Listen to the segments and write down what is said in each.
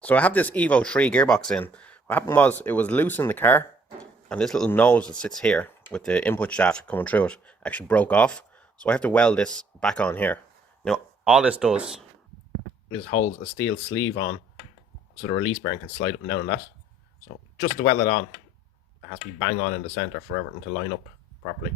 So I have this Evo 3 gearbox in. What happened was it was loose in the car, and this little nose that sits here with the input shaft coming through it actually broke off. So I have to weld this back on here. Now all this does is holds a steel sleeve on so the release bearing can slide up and down on that. So just to weld it on, it has to be bang on in the center for everything to line up properly.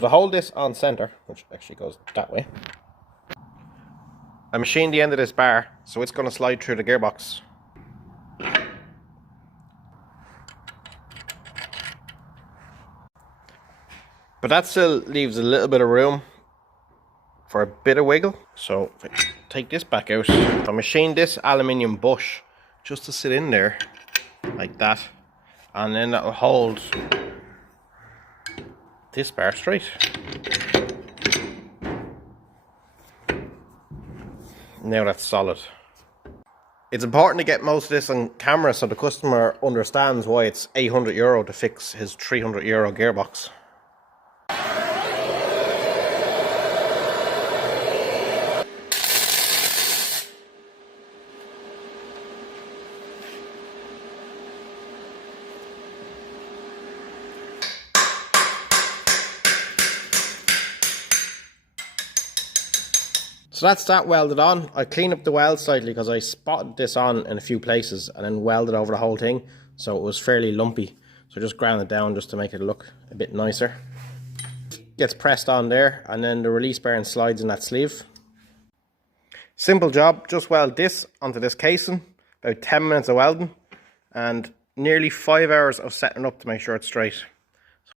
To hold this on center, which actually goes that way, I machined the end of this bar, so it's going to slide through the gearbox. But that still leaves a little bit of room for a bit of wiggle. So if I take this back out, I machined this aluminium bush just to sit in there like that, and then that will hold this bar straight. Now that's solid. It's important to get most of this on camera so the customer understands why it's €800 to fix his €300 gearbox. So that's that welded on. I cleaned up the weld slightly because I spotted this on in a few places and then welded over the whole thing, so it was fairly lumpy. So I just ground it down just to make it look a bit nicer. Gets pressed on there, and then the release bearing slides in that sleeve. Simple job, just weld this onto this casing, about 10 minutes of welding and nearly 5 hours of setting up to make sure it's straight.